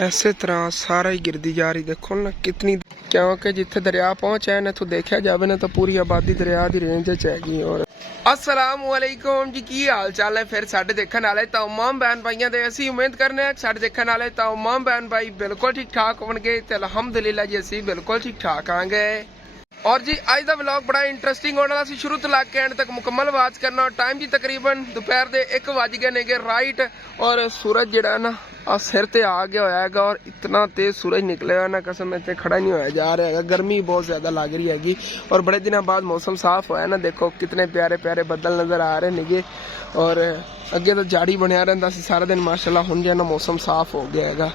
ਇਸੇ ਤਰ੍ਹਾਂ ਸਾਰਾ ਹੀ ਗਿਰਦੀ ਜਾ ਰਹੀ। ਦੇਖੋ ਨਾ ਕਿਤਨੀ, ਕਿਉਂਕਿ ਜਿੱਥੇ ਦਰਿਆ ਪਹੁੰਚਿਆ ਨਾ ਇੱਥੋਂ ਦੇਖਿਆ ਜਾਵੇ ਨਾ ਤਾਂ ਪੂਰੀ ਆਬਾਦੀ ਦਰਿਆ ਦੀ ਰੇਂਜ 'ਚ ਹੈਗੀ। ਔਰ अस्सलामुअलैकुम जी, की हाल चाल है फिर साढ़े देखने वाले तमाम बहन भाइयों दे। असी उम्मीद करने साढ़े देखने वाले तमाम बहन भाई बिल्कुल ठीक ठाक होंगे ते अल्हम्दुलिल्लाह जी असी बिल्कुल ठीक ठाक आंगे। और जी अज का व्लॉग बड़ा इंटरेस्टिंग होने वाला, शुरू तो लग के एंड तक मुकम्मल वाच करना। टाइम जी तकरीबन दोपहर के 1 बज गए ने राइट, और सूरज जड़ा ना सिर ते आ गया होया है और इतना तेज सूरज निकले हुआ ना कसम इतने खड़ा नहीं होया जा रहा है। गर्मी बहुत ज्यादा लग रही हैगी और बड़े दिनों बाद मौसम साफ होया ना। देखो कितने प्यारे प्यारे बदल नजर आ रहे नेगे, और अगे तो झाड़ी बनया रहा सारा दिन, माशाल्लाह हुण जो मौसम साफ हो गया है।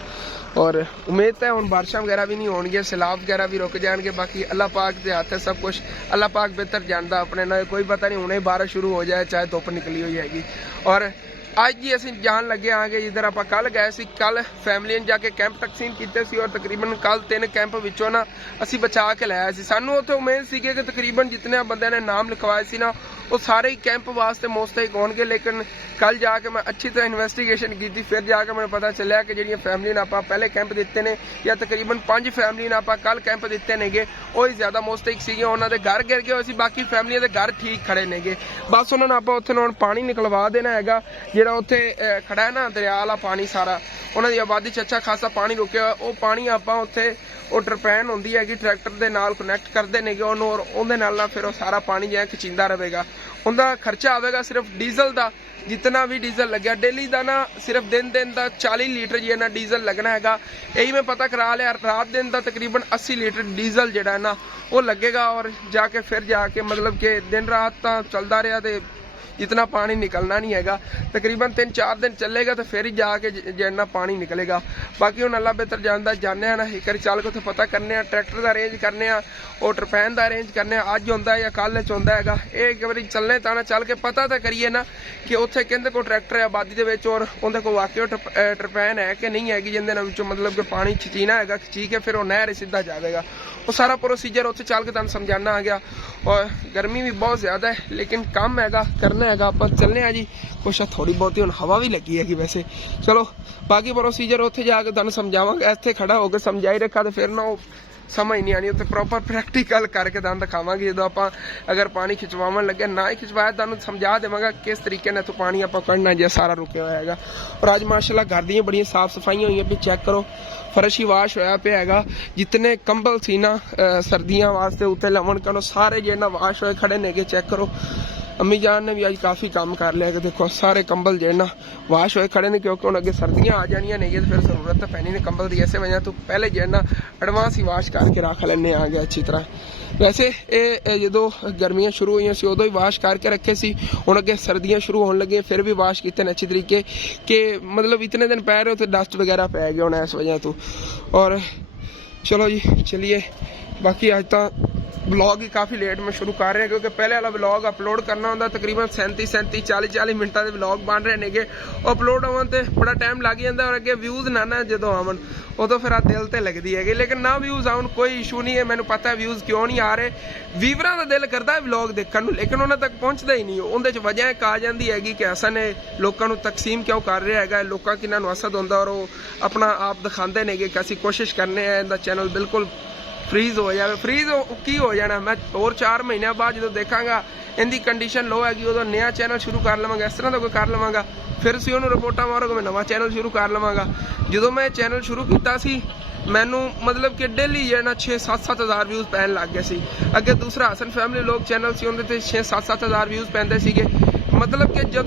और उम्मीद है हुण बारिशां वगैरह भी नहीं होणगियां, सैलाब वगैरह भी रुक जाएंगे। बाकी अल्लाह पाक के हाथ है सब कुछ, अल्लाह पाक बेहतर जानता अपने ना। कोई पता नहीं हुणे बारिश शुरू हो जाए चाहे धुप निकली हुई हैगी। और ਅੱਜ ਜੀ ਅਸੀਂ ਜਾਣ ਲੱਗੇ ਆਂਗੇ ਜਿੱਧਰ ਆਪਾਂ ਕੱਲ ਗਏ ਸੀ। ਕੱਲ ਫੈਮਿਲੀ ਨੇ ਜਾ ਕੇ ਕੈਂਪ ਤਕਸੀਮ ਕੀਤੇ ਸੀ, ਔਰ ਤਕਰੀਬਨ ਕੱਲ 3 ਕੈਂਪ ਵਿੱਚੋਂ ਨਾ ਅਸੀਂ ਬਚਾ ਕੇ ਲਾਇਆ ਸੀ। ਸਾਨੂੰ ਉੱਥੇ ਉਮੀਦ ਸੀ ਕਿ ਤਕਰੀਬਨ ਜਿਤਨੇ ਬੰਦਿਆਂ ਨੇ ਨਾਮ ਲਿਖਵਾਏ ਸੀ ਨਾ ਉਹ ਸਾਰੇ ਹੀ ਕੈਂਪ ਵਾਸਤੇ ਮੁਸਤਹਿਕ ਹੋਣਗੇ। ਲੇਕਿਨ ਕੱਲ ਜਾ ਕੇ ਮੈਂ ਅੱਛੀ ਤਰ੍ਹਾਂ ਇਨਵੈਸਟੀਗੇਸ਼ਨ ਕੀਤੀ, ਫਿਰ ਜਾ ਕੇ ਮੈਨੂੰ ਪਤਾ ਚੱਲਿਆ ਕਿ ਜਿਹੜੀਆਂ ਫੈਮਿਲੀ ਨੇ ਆਪਾਂ ਪਹਿਲੇ ਕੈਂਪ ਦਿੱਤੇ ਨੇ, ਜਾਂ ਤਕਰੀਬਨ 5 ਫੈਮਿਲੀ ਨੇ ਆਪਾਂ ਕੱਲ ਕੈਂਪ ਦਿੱਤੇ ਨੇਗੇ, ਉਹ ਹੀ ਜ਼ਿਆਦਾ ਮੁਸਤਹਿਕ ਸੀਗੇ। ਉਹਨਾਂ ਦੇ ਘਰ ਗਿਰ ਗਏ ਹੋਏ ਸੀ, ਬਾਕੀ ਫੈਮਲੀਆਂ ਦੇ ਘਰ ਠੀਕ ਖੜੇ ਨੇਗੇ। ਬਸ ਉਹਨਾਂ ਨੂੰ ਆਪਾਂ ਉੱਥੇ ਹੁਣ ਪਾਣੀ ਨਿਕਲਵਾ ਦੇਣਾ ਹੈਗਾ। ਜਿਹੜਾ ਉੱਥੇ ਖੜਾ ਹੈ ਨਾ ਦਰਿਆ ਵਾਲਾ ਪਾਣੀ, ਸਾਰਾ ਉਹਨਾਂ ਦੀ ਆਬਾਦੀ 'ਚ ਅੱਛਾ ਖਾਸਾ ਪਾਣੀ ਰੁਕਿਆ ਹੋਇਆ। ਉਹ ਪਾਣੀ ਆਪਾਂ ਉੱਥੇ ਉਹ ਟਰਪੈਨ ਹੁੰਦੀ ਹੈਗੀ ਟਰੈਕਟਰ ਦੇ ਨਾਲ ਕਨੈਕਟ ਕਰਦੇ ਨੇਗੇ ਉਹਨੂੰ, ਔਰ ਉਹਦੇ ਨਾਲ ਨਾ ਫਿਰ ਉਹ ਸਾਰਾ ਪਾਣੀ ਜਿਹਾ ਖਿੱਚਦਾ ਰਹੇਗਾ। ਉਹਦਾ ਖਰਚਾ ਆਵੇਗਾ ਸਿਰਫ ਡੀਜ਼ਲ ਦਾ, जितना भी डीजल लगे डेली का ना, सिर्फ दिन का 40 लीटर जी ना डीजल लगना है। यही मैं पता करा लिया, रात दिन का तकरीबन 80 लीटर डीजल जोड़ा ना वो लगेगा। और जाके फिर जाके मतलब कि दिन रात तो चलता रहा तो जितना पानी निकलना नहीं है, तकरीबन 3-4 दिन चलेगा तो फिर ही जाके जितना पानी निकलेगा। बाकी हम अल्लाह बेहतर जानता जाने ना, एक बार चल के उत्थे पता करने, ट्रैक्टर का अरेंज करने, और टरपैन का अरेंज करने, अज होंदा या कल होंदा है। एक बार चलने ता ना चल के पता तो करिए ना कि उत्थे किंदे को ट्रैक्टर है आबादी दे विच, और उहदे को वाकई टरपैन है कि नहीं हैगी जिंदे नाल विचों मतलब कि पानी खिचीना है, खिची के फिर वो नहर सीधा जाएगा। वो सारा प्रोसीजर उत्थे चल के तुहानूं समझाना आ गया। और गर्मी भी बहुत ज्यादा है लेकिन काम है करना है। आप चलने हैं जी, कुछ थोड़ी बहुत हुण हवा भी लगी हैगी वैसे। चलो बाकी प्रोसीजर उत्थे जाके तुहानूं समझावांगे। इत्थे खड़ा होकर समझाई रखा तो फिर ना वो समझ नहीं आनी, उत्थे प्रॉपर प्रैक्टिकल करके तुहानूं दिखावांगे। जो आप अगर पानी खिचवावन लगे ना ही खिचवाया तुहानूं समझा देवांगा किस तरीके नाल इत्थों पानी आपां कढना जे सारा रुकिया होया हैगा। और अज माशाअल्लाह घर दी बड़ियां साफ सफाइयां होईयां भी, चेक करो फर्श ही वाश होया पिया हैगा। जितने कंबल सी ना सर्दियां वास्ते उत्ते लवन कनो सारे जे ना वाश होए खड़े नेगे। चेक करो अम्मी जान ने भी अज काफ़ी काम कर लिया कि देखो सारे कंबल जो ना वाश होए खड़े ने, क्योंकि हम अगे सर्दियां आ जानियां ने फिर जरूरत तो पैनी ने कंबल की। इस वजह तो पहले जो ना एडवांस ही वाश करके रख लेने आ गया अच्छी तरह। वैसे ये जो गर्मियां शुरू हुई सी उदों ही वाश करके रखे सी, हुण अगे सर्दियां शुरू होने लगे फिर भी वाश किए अच्छी तरीके के, मतलब इतने दिन पै रहे तो डस्ट वगैरह पै गया होना इस वजह तो। और चलो जी चलिए, बाकी अज तो ब्लॉग ही काफ़ी लेट में शुरू कर रहे हैं क्योंकि पहले वाला ब्लॉग अपलोड करना होंदा तकरीबन 37-40 मिनटा के ब्लॉग बन रहे हैं। अपलोड होवन तो बड़ा टाइम लग जाता, और अगे व्यूज़ ना जो आवन उदों फिर दिल तो लगती है। लेकिन ना व्यूज़ आउन कोई इशू नहीं है, मैंने पता है व्यूज़ क्यों नहीं आ रहे। व्यूवरां का दिल करता है ब्लॉग देखने को, लेकिन उन्होंने तक पहुँचता ही नहीं। उहदे वजह एक आ जाती हैगी कि असन लोगों को तकसीम क्यों कर रहा है, लोगों कि असद होंदा और वो अपना आप दिखाते हैं कि असीं कोशिश करने इहदा चैनल बिल्कुल फ्रीज हो जाए। फ्रीज की हो जाना, मैं और 4 महीने बाद जो देखांगा इनकी कंडीशन लो हैगी उदों नया चैनल शुरू कर लवांगा। इस तरह का कोई कर लवांगा, फिर सी उन्होंने रिपोर्टां मारोगे मैं नवा चैनल शुरू कर लवांगा। जो मैं चैनल शुरू किया सी मैनू मतलब कि डेली जो ना 6-7 हज़ार व्यूज़ पैन लग गए सी। अगे दूसरा हसन फैमिली लोग चैनल से उन्हें 6-7 हज़ार व्यूज़ पैंदे सीगे। मतलब कि जो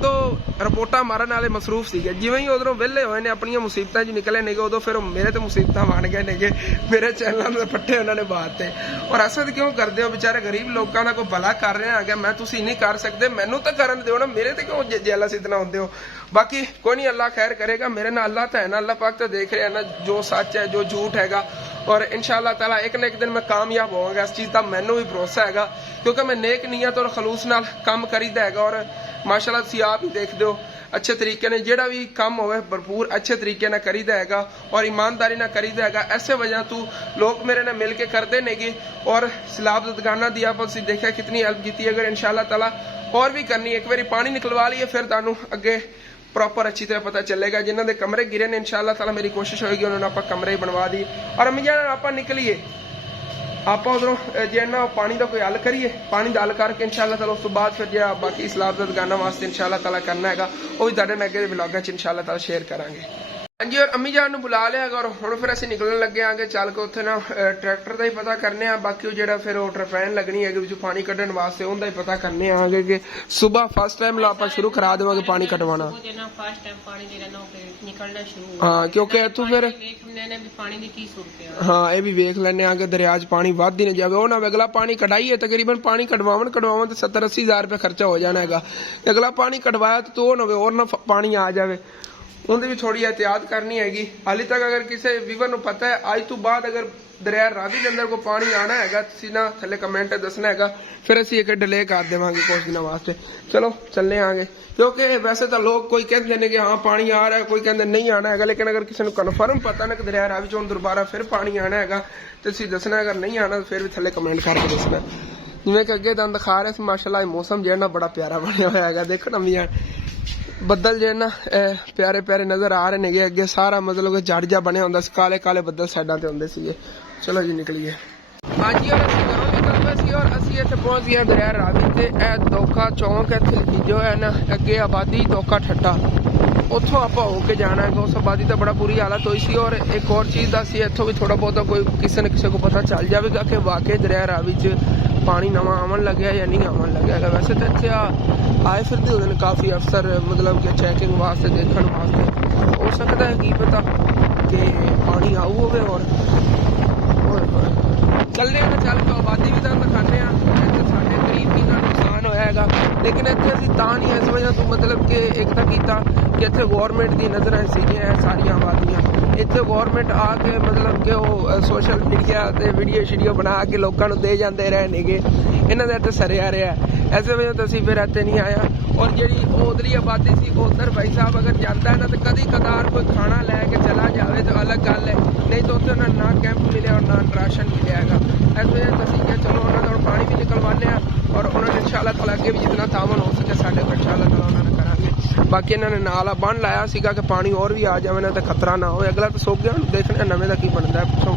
रिपोर्टां मारन वाले मसरूफ सीगे, जिवें ही उधरों वेले होए ने अपनी मुसीबतां च निकले नेगे उदों फिर मेरे तो मुसीबतां बन गए नेगे, मेरे चैनलों के पट्टे उन्होंने बाते। और असद क्यों करते हो, बेचारे गरीब लोगों का कोई भला कर रहे हैं, मैं तुसीं नहीं कर सकते, मैनू तो करन दिओ ना, मेरे तो क्यों जेलस इतना होंदे हो। बाकी कोई नहीं, अल्लाह खैर करेगा। मेरे ना अल्लाह तो है ना, अल्लाह पाक तो देख रहे हैं ना जो सच है जो झूठ हैगा। और इंशाअल्लाह ताला एक ना एक दिन मैं कामयाब होवांगा, इस चीज़ का मैनू भी भरोसा है क्योंकि मैं नेक नीयत और खलूस नाल काम करीदा है। और माशाअल्लाह तुसीं आप ही देखते हो अच्छे तरीके ने जिहड़ा भी काम होवे भरपूर अच्छे तरीके नाल करीदा है और ईमानदारी नाल करीदा है। ऐसे वजह तो लोग मेरे नाल मिल के करते नेगे। और सैलाब दुकाना दी आप देखा कितनी हेल्प की। अगर इंशाअल्लाह ताला और भी करनी, एक बार पानी निकलवा लीए फिर तुहानूं अगे प्रॉपर अच्छी तरह पता चलेगा। जिन्होंने कमरे गिरे ने इंशाअल्लाह ताला मेरी कोशिश होगी उन्होंने आप कमरे बनवा दी। और अम्मी जान आप निकलिए आप उधरों जो ना पानी का कोई हल करिए, पानी का हल करके इंशाअल्लाह ताला उस तो बाद फिर जो बाकी इस्लाम का दुकाना वास्ते इंशाअल्लाह ताला करना है वो भी तुहाडे नाल अगे व्लॉगां च इंशाअल्लाह ताला शेयर करांगे। हाँ जी, और अम्मी जान नूं बुला लिया और हुण फिर असीं निकलण लगे आगे चल के उत्थे ना ट्रैक्टर का ही पता करने आ, बाकी जिहड़ा फिर वो ट्रफैन लगनी है विचों पानी कड्ढण वास्ते उहदा ही पता करने आगे कि सुबह फर्स्ट टाइम ला आपां शुरू करा देवांगे पानी कटवाना। हाँ क्योंकि इत्थों फिर हाँ ये भी वेख लैने आगे दरिया च पानी वध ही ना जाए वो ना अगला पानी कढाइए तकरीबन पानी कटवावन तो 70-80 हज़ार रुपये खर्चा हो जाना है। अगला पानी कटवाया तो ना और ना पानी आ जाए उनकी भी थोड़ी एहतियात करनी हैगी। हाली तक अगर किसी व्यूवर को पता है अज तो बाद अगर दरिया रावी के अंदर को पानी आना है तुसीं ना थले कमेंट दसना है फिर असीं एक डिले कर देवांगे कुछ दिनों वास्ते। चलो चलने आगे क्योंकि वैसे तो लोग कोई कहते हैं कि हाँ पानी आ रहा है, कोई कहते नहीं आना है, लेकिन अगर किसी को कन्फर्म पता ना कि दरिया रावी चों दोबारा फिर पानी आना है तो असीं दसना, अगर नहीं आना तो फिर भी थले कमेंट करके दसना। जिवें कि अगे तुहानूं दिखा रहे माशाअल्लाह मौसम जो है ना बड़ा प्यारा बनया होया है। देखो ना मियां बदल जो है ना प्यारे प्यारे नजर आ रहे ने। अगे सारा मतलब कि जड़ जा बनया होंदा सी, काले काले बदल साइडां ते होंदे सीगे। चलो जी निकलिए। हाँ जी, और असीं घरों निकल पए सी और असीं इत्थे पहुंच गए दरिया रावी ते दोखा चौंक इत्थे जो है ना अगे आबादी दोखा ठट्टा उतों आप होके जाना है। उस आबादी तो बड़ा बुरी हालत हुई सी। और एक और चीज़ का सी इतों भी थोड़ा बहुत कोई किसी न किसी को पता चल जाएगा कि वाकई दरिया रावी च पानी नवा आवन लग्या या नहीं आवन लग्या। वैसे तो इतने आए फिरते होते हैं काफ़ी अफसर मतलब कि चैकिंग वास्ते देखने वास्ते। हो सकता है कि पता कि पानी आऊ होवे और चलने चल के आबादी भी तुहानूं दिखाने साढ़े गरीब की नुकसान होया है। लेकिन इतने असीं तां नहीं इस वजह तो मतलब कि एक तो किया कि इतने गौरमेंट की नज़र सीगियां सारिया आबादियां इतने गौरमेंट आके मतलब कि वो सोशल मीडिया ते वीडियो शीडियो बना के लोगों को दे जाते रहे नेगे, इन्होंने इतने सरिया रहा है। इस वजह तो असीं फिर इतने नहीं आया। और जी उधरी आबादी सी उधर भाई साहब अगर जाता है ना तो कभी कदार कोई खाना लैके चला जाए तो अलग गल है, नहीं तो उत्थे ना कैंप मिले और ना राशन मिले है। इस वजह तो असीं क्या चलो उन्होंने पानी भी निकलवाने और उन्होंने इंशाअल्लाह ताला अगे भी जितना तावन हो सके साढ़े को इंशाअल्लाह ताला उन्होंने करांगे। बाकी इन्होंने नाला बन लाया सीगा कि पानी और भी आ जाए ना तो खतरा ना हो। अगला तो सोक गया, देखने नवे का की बनता है पिछों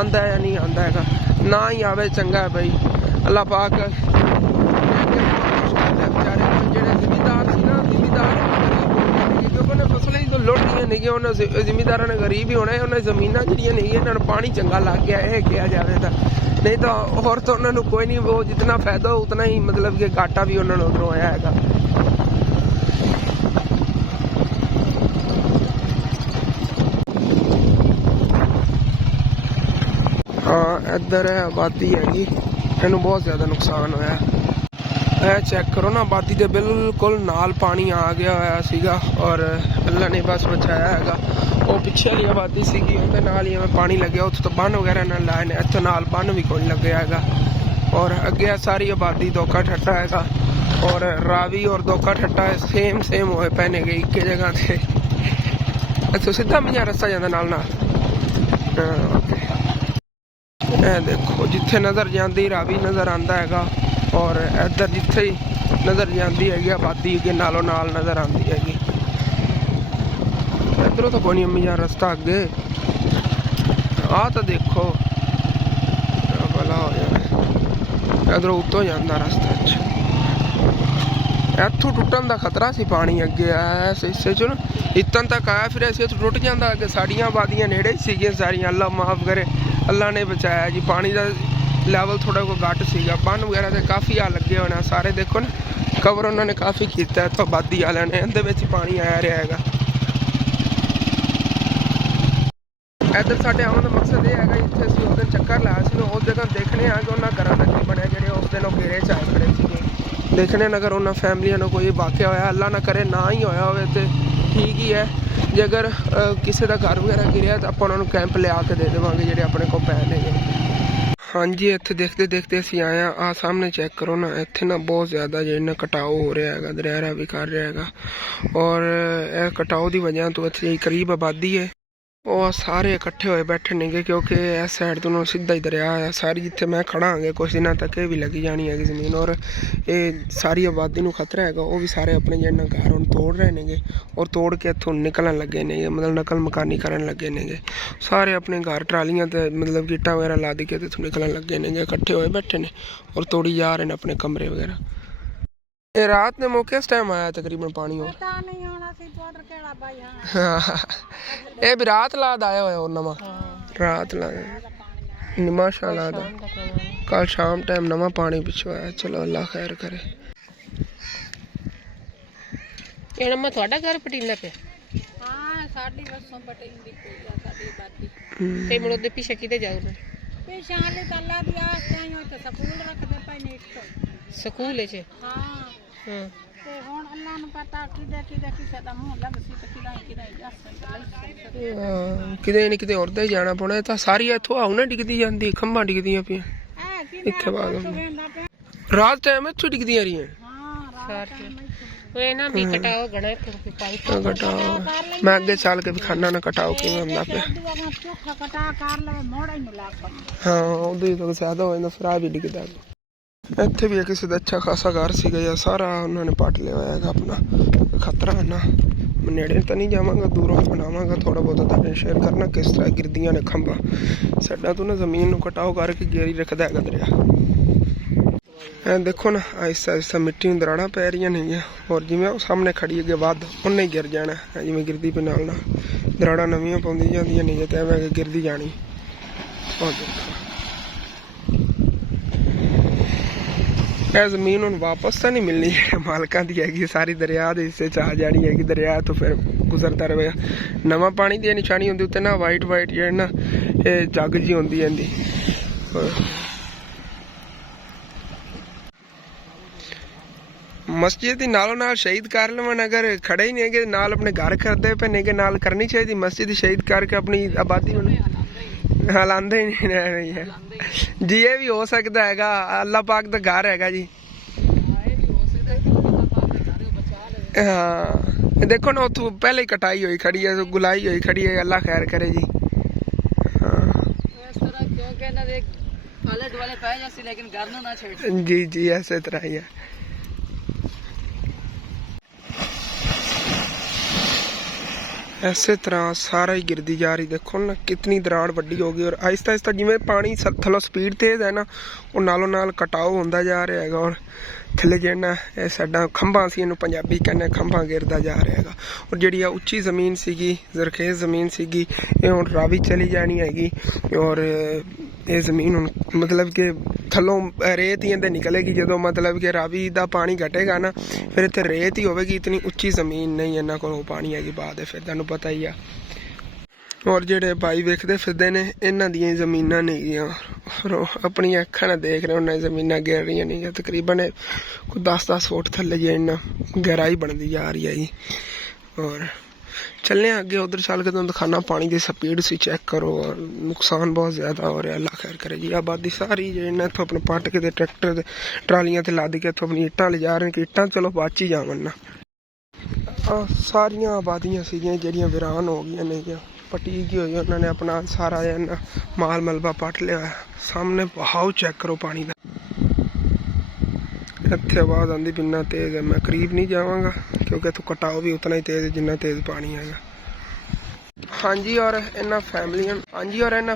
आंदा है या नहीं आंदा है, ना ही आवे चंगा है भाई। अल्लाह पाक बेचारे जेडे जिमीदार सी ना जिमीदार क्योंकि उन्हें फसलें ही तो लुट दी नहीं, उन्हें जिमीदारों ने गरीब ही होना है, उन्हें जमीना जी नहीं इन्होंने पानी चंगा लग गया है किया जाए तो, नहीं तो और तो उन्होंने कोई नहीं, वो जितना फायदा हो उतना ही मतलब कि घाटा भी उन्होंने उधरों आया है। हाँ इधर है आबादी हैगी, इनू बहुत ज्यादा नुकसान होया। चेक करो ना आबादी के बिल्कुल नाल पानी आ गया होया सीगा और अल्लाह ने बस बचाया हैगा। वो पिछे वाली आबादी सीगी उहदे नाल ही पानी लग्या, उत्थे तो बन वगैरह ना लाए ने, इत्थे नाल बन भी कोई लग्या हैगा। और अगे सारी आबादी दोखा ठट्टा हैगा और रावी और दोखा ठट्टा सेम सेम होए पैने गए एक जगह से। अच्छा सीधा मियां रस्ता जाता नाल नाल। देखो जिथे नज़र जाती रावी नज़र आता है और इधर जिथे ही नज़र जाती है आबादी अगे नालों नाल नज़र आती हैगी। इधरों तो कोई नहीं अम्मी जान रस्ता अगे आ तो देखो भला हो जाए, इधरों उतों जाता रस्ता इतों टुटन का खतरा सी। पानी अगे आया हिस्से चो इतन तक आया फिर ऐसे टुट जाता अगे। साड़ियाँ आबादियाँ नेड़े ही सारियां, अल्लाह माफ़ करे, अल्लाह ने बचाया जी। पानी का लैवल थोड़ा को घट सीगा, बन वगैरह से काफ़ी आ लगे होने सारे देखो ना, कवर उन्होंने काफ़ी किया तो आबादी वाले ने इहदे पानी आया रहा है। इधर साढ़े आने का मकसद यह है जिथे असं उस दिन चक्कर लाया से उस जगह देखने आ कि उन्होंने घर तक बने जो उस दिन घेरे च आए खड़े थे देखने। अगर उन्होंने फैमिलियों को कोई वाक़या होया अल्लाह ना करे ना ही होया हो तो ठीक ही है, जे अगर किसी का घर वगैरह गिरिया तो आप उन्होंने कैंप लिया के दे देवांगे जो अपने को पैने गए। हाँ जी इतने देखते देखते असी आए आ सामने चेक करो ना, इतने ना बहुत ज़्यादा जो इन्ना कटाव हो रहा है, दरिया भी कर रहा है और कटाव की वजह तो इतनी करीब आबादी है ਉਹ ਸਾਰੇ ਇਕੱਠੇ ਹੋਏ ਬੈਠੇ ਨੇਗੇ ਕਿਉਂਕਿ ਇਸ ਸਾਈਡ ਤੋਂ ਉਹਨਾਂ ਸਿੱਧਾ ਹੀ ਦਰਿਆ ਆ। ਸਾਰੀ ਜਿੱਥੇ ਮੈਂ ਖੜਾ ਹਾਂਗੇ ਕੁਛ ਦਿਨਾਂ ਤੱਕ ਇਹ ਵੀ ਲੱਗੀ ਜਾਣੀ ਹੈਗੀ ਜ਼ਮੀਨ, ਔਰ ਇਹ ਸਾਰੀ ਆਬਾਦੀ ਨੂੰ ਖਤਰਾ ਹੈਗਾ। ਉਹ ਵੀ ਸਾਰੇ ਆਪਣੇ ਜਿਹੜਾ ਘਰ ਹੁਣ ਤੋੜ ਰਹੇ ਨੇਗੇ ਔਰ ਤੋੜ ਕੇ ਇੱਥੋਂ ਨਿਕਲਣ ਲੱਗੇ ਨੇਗੇ, ਮਤਲਬ ਨਕਲ ਮਕਾਨੀ ਕਰਨ ਲੱਗੇ ਨੇਗੇ। ਸਾਰੇ ਆਪਣੇ ਘਰ ਟਰਾਲੀਆਂ ਤੇ ਮਤਲਬ ਗਿੱਟਾਂ ਵਗੈਰਾ ਲਾ ਕੇ ਤੇ ਇੱਥੋਂ ਨਿਕਲਣ ਲੱਗੇ ਨੇਗੇ, ਇਕੱਠੇ ਹੋਏ ਬੈਠੇ ਨੇ ਔਰ ਤੋੜੀ ਜਾ ਰਹੇ ਨੇ ਆਪਣੇ ਕਮਰੇ ਵਗੈਰਾ। ਇਹ ਰਾਤ ਦੇ ਮੌਕੇ ਇਸ ਟਾਈਮ ਆਇਆ ਤਕਰੀਬਨ ਪਾਣੀ ਹੋਰ ਇਹ ਵੀ ਰਾਤ ਲਾਦ ਆਇਆ ਹੋਇਆ और नवा रात ला माशाअल्लाह दा कल शाम टाइम नवा पानी पिछो आया। चलो अल्लाह खैर करे। ਇਹ ਨਮਾ ਤੁਹਾਡਾ ਘਰ ਪਟੀਲਾ पे हां साडी बसों पटिंदी कोई साडी बाती ते मुड़ दे पीछे किते जाऊ ना पीछे आले तल्ला दी आस आयो ते स्कूल रख दे पई नीट स्कूल च हां ਤੇ ਹੁਣ ਅੱਲਾ ਨੂੰ ਪਤਾ ਕਿਦੇ ਕਿਸੇ ਦਾ ਮੂੰਹ ਲੱਗ ਸੀ ਤੇ ਕਿਦਾਂ ਕਿਤੇ ਨਹੀਂ ਕਿਤੇ ਹੋਰ ਦਾ ਹੀ ਜਾਣਾ ਪਣਾ। ਇਹ ਤਾਂ ਸਾਰੀ ਇੱਥੋਂ ਆਉ ਨਾ ਡਿੱਗਦੀ ਜਾਂਦੀ, ਖੰਭਾਂ ਡਿੱਗਦੀਆਂ ਪਈਆਂ ਇੱਥੇ ਬਾਅਦ ਰਾਤ ਟਾਈਮ ਇੱਥੋਂ ਡਿੱਗਦੀਆਂ ਰਹੀਆਂ। ਉਹ ਨਾ ਵੀ ਕਟਾਓ ਗਣਾ ਇੱਥੇ ਪਾਈਪ ਕਟਾਓ ਮੈਂ ਅੱਗੇ ਚੱਲ ਕੇ ਦਿਖਾਣਾ ਨਾ ਕਟਾਓ ਕਿਵੇਂ ਹੁੰਦਾ ਪਿਆ। ਕਟਾ ਕਰ ਲਵੇ ਮੋੜਾ ਹੀ ਮਿਲਾ ਹਾਂ ਉਹਦੇ ਤੋਂ ਜ਼ਿਆਦਾ ਹੋ ਜਾਂਦਾ ਫਿਰ ਆ ਵੀ ਡਿੱਗਦਾ। ਇੱਥੇ ਵੀ ਕਿਸੇ ਦਾ ਅੱਛਾ ਖਾਸਾ ਘਰ ਸੀਗਾ ਜਾਂ ਸਾਰਾ ਉਹਨਾਂ ਨੇ ਪੱਟ ਲਿਆ ਹੋਇਆ ਹੈਗਾ ਆਪਣਾ। ਖਤਰਾ ਹੈ ਨਾ, ਮੈਂ ਨੇੜੇ ਤਾਂ ਨਹੀਂ ਜਾਵਾਂਗਾ, ਦੂਰੋਂ ਬਣਾਵਾਂਗਾ ਥੋੜ੍ਹਾ ਬਹੁਤਾ ਤੁਹਾਡੇ ਸ਼ੇਅਰ ਕਰਨਾ ਕਿਸ ਤਰ੍ਹਾਂ ਗਿਰਦੀਆਂ ਨੇ ਖੰਭਾਂ। ਸਾਡਾ ਤੋਂ ਨਾ ਜ਼ਮੀਨ ਨੂੰ ਕਟਾਓ ਕਰਕੇ ਗੇਰੀ ਰੱਖਦਾ ਹੈਗਾ ਦਰਿਆ। ਐਂ ਦੇਖੋ ਨਾ ਆਹਿਸਤਾ ਆਹਿਸਤਾ ਮਿੱਟੀ ਨੂੰ ਦਰਾੜਾਂ ਪੈ ਰਹੀਆਂ ਨੇਗੀਆਂ ਔਰ ਜਿਵੇਂ ਉਹ ਸਾਹਮਣੇ ਖੜੀ ਅੱਗੇ ਵੱਧ ਉਹਨੇ ਹੀ ਗਿਰ ਜਾਣਾ ਜਿਵੇਂ ਗਿਰਦੀ ਪਈ ਨਾਲ ਨਾਲ ਦਰਾੜਾਂ ਨਵੀਆਂ ਪਾਉਂਦੀ ਜਾਂਦੀਆਂ ਨੇ ਤੇ ਐਵੇਂ ਗਿਰਦੀ ਜਾਣੀ। ਉਹ ਦੇਖੋ ਇਹ ਜ਼ਮੀਨ ਹੁਣ ਵਾਪਸ ਤਾਂ ਨਹੀਂ ਮਿਲਣੀ, ਮਾਲਕਾਂ ਦੀ ਹੈਗੀ ਸਾਰੀ, ਦਰਿਆ ਦੇ ਹਿੱਸੇ 'ਚ ਆ ਜਾਣੀ ਹੈਗੀ। ਦਰਿਆ ਤੋਂ ਫਿਰ ਗੁਜ਼ਰਦਾ ਰਹੇਗਾ। ਨਵਾਂ ਪਾਣੀ ਦੀ ਨਿਸ਼ਾਨੀ ਹੁੰਦੀ ਉੱਤੇ ਨਾ ਵਾਈਟ ਵਾਈਟ ਜਿਹੜਾ ਨਾ ਇਹ ਜੱਗ ਜੀ ਹੁੰਦੀ ਜਾਂਦੀ। ਮਸਜਿਦ ਦੀ ਨਾਲੋਂ ਨਾਲ ਸ਼ਹੀਦ ਕਰ ਲਵਣ, ਅਗਰ ਖੜੇ ਹੀ ਨਹੀਂ ਹੈਗੇ ਨਾਲ ਆਪਣੇ ਘਰ ਕਰਦੇ ਪਏ ਨੇਗੇ, ਨਾਲ ਕਰਨੀ ਚਾਹੀਦੀ ਮਸਜਿਦ ਸ਼ਹੀਦ ਕਰਕੇ ਆਪਣੀ ਆਬਾਦੀ ਨੂੰ ਹਲਾਉਂਦੇ ਹੀ ਨਹੀਂ ਰਹੇ ਹੈ ਜੀ। ਇਹ ਵੀ ਹੋ ਸਕਦਾ ਹੈਗਾ, ਅੱਲਾਹ ਪਾਕ ਦਾ ਘਰ ਹੈਗਾ ਜੀ। ਹਾਂ ਦੇਖੋ ਨਾ ਉੱਥੋਂ ਪਹਿਲੇ ਹੀ ਕਟਾਈ ਹੋਈ ਖੜੀ ਹੈ, ਗੁਲਾਈ ਹੋਈ ਖੜੀ ਹੈ। ਅੱਲਾਹ ਖੈਰ ਕਰੇ ਜੀ। ਜੀ ਜੀ ਐਸੇ ਤਰ੍ਹਾਂ ਹੀ ਹੈ। ਇਸੇ ਤਰ੍ਹਾਂ ਸਾਰਾ ਹੀ ਗਿਰਦੀ ਜਾ ਰਹੀ। ਦੇਖੋ ਨਾ ਕਿਤਨੀ ਦਰਾੜ ਵੱਡੀ ਹੋ ਗਈ ਔਰ ਆਹਿਸਤਾ ਆਹਿਸਤਾ ਜਿਵੇਂ ਪਾਣੀ ਥੱਲੋਂ ਸਪੀਡ ਤੇਜ਼ ਹੈ ਨਾ ਉਹ ਨਾਲੋਂ ਨਾਲ ਕਟਾਓ ਹੁੰਦਾ ਜਾ ਰਿਹਾ ਹੈਗਾ। ਔਰ ਥੱਲੇ ਜਿਹੜਾ ਇਹ ਸਾਡਾ ਖੰਭਾਂ ਸੀ, ਇਹਨੂੰ ਪੰਜਾਬੀ ਕਹਿੰਦੇ ਖੰਭਾਂ ਗਿਰਦਾ ਜਾ ਰਿਹਾ ਹੈਗਾ। ਔਰ ਜਿਹੜੀ ਆ ਉੱਚੀ ਜ਼ਮੀਨ ਸੀਗੀ, ਜ਼ਰਖੇਜ਼ ਜ਼ਮੀਨ ਸੀਗੀ, ਇਹ ਹੁਣ ਰਾਵੀ ਚਲੀ ਜਾਣੀ ਹੈਗੀ। ਔਰ ਇਹ ਜ਼ਮੀਨ ਹੁਣ ਮਤਲਬ ਕਿ ਥੱਲੋਂ ਰੇਤ ਹੀ ਇਹਦੇ ਨਿਕਲੇਗੀ। ਜਦੋਂ ਮਤਲਬ ਕਿ ਰਾਵੀ ਦਾ ਪਾਣੀ ਘਟੇਗਾ ਨਾ ਫਿਰ ਇੱਥੇ ਰੇਤ ਹੀ ਹੋਵੇਗੀ। ਇਤਨੀ ਉੱਚੀ ਜ਼ਮੀਨ ਨਹੀਂ ਇਹਨਾਂ ਕੋਲ ਪਾਣੀ ਹੈਗੀ ਬਾਅਦ ਫਿਰ ਤੁਹਾਨੂੰ ਪਤਾ ਹੀ ਆ। ਔਰ ਜਿਹੜੇ ਭਾਈ ਵੇਖਦੇ ਫਿਰਦੇ ਨੇ ਇਹਨਾਂ ਦੀਆਂ ਜ਼ਮੀਨਾਂ ਨੇਗੀਆਂ, ਆਪਣੀਆਂ ਅੱਖਾਂ ਨਾਲ ਦੇਖ ਰਹੇ ਉਹਨਾਂ ਜ਼ਮੀਨਾਂ ਗਿਰ ਰਹੀਆਂ ਨੇਗੀਆਂ। ਤਕਰੀਬਨ ਕੋਈ 10-10 ਫੁੱਟ ਥੱਲੇ ਜੀ ਇੰਨਾ ਗਹਿਰਾਈ ਬਣਦੀ ਜਾ ਰਹੀ ਹੈ ਜੀ। ਔਰ ਚੱਲੇ ਅੱਗੇ ਉਧਰ ਚੱਲ ਕੇ ਤੁਹਾਨੂੰ ਦਿਖਾਣਾ ਪਾਣੀ ਦੀ ਸਪੀਡ ਸੀ ਚੈੱਕ ਕਰੋ। ਔਰ ਨੁਕਸਾਨ ਬਹੁਤ ਜ਼ਿਆਦਾ ਹੋ ਰਿਹਾ। ਅੱਲਾਹ ਖੈਰ ਕਰੇ ਜੀ। ਆਬਾਦੀ ਸਾਰੀ ਜਿਹੜੀ ਇੱਥੋਂ ਆਪਣੇ ਪੱਟ ਕੇ ਤੇ ਟਰੈਕਟਰ ਦੇ ਟਰਾਲੀਆਂ ਤੇ ਲੱਦ ਕੇ ਇੱਥੋਂ ਆਪਣੀ ਇੱਟਾਂ ਲਿਜਾ ਰਹੇ ਕਿ ਇੱਟਾਂ ਚਲੋ ਬਚ ਹੀ ਜਾਵਣ ਨਾ। ਸਾਰੀਆਂ ਆਬਾਦੀਆਂ ਸੀਗੀਆਂ ਜਿਹੜੀਆਂ ਵੀਰਾਨ ਹੋ ਗਈਆਂ ਨੇਗੀਆਂ, ਪੱਟੀ ਗਈ ਹੋਈ। ਉਹਨਾਂ ਨੇ ਆਪਣਾ ਸਾਰਾ ਇਹਨਾਂ ਮਾਲ ਮਲਬਾ ਪੱਟ ਲਿਆ। ਸਾਹਮਣੇ ਬਹਾਓ ਚੈੱਕ ਕਰੋ ਪਾਣੀ ਦਾ। ਇੱਥੇ ਆਵਾਜ਼ ਆਉਂਦੀ ਵੀ ਇੰਨਾ ਤੇਜ਼ ਹੈ, ਮੈਂ ਕਰੀਬ ਨਹੀਂ ਜਾਵਾਂਗਾ ਕਿਉਂਕਿ ਇੱਥੋਂ ਕਟਾਓ ਵੀ ਉਤਨਾ ਹੀ ਤੇਜ਼ ਜਿੰਨਾ ਤੇਜ਼ ਪਾਣੀ ਹੈਗਾ। ਹਾਂਜੀ ਔਰ ਇਹਨਾਂ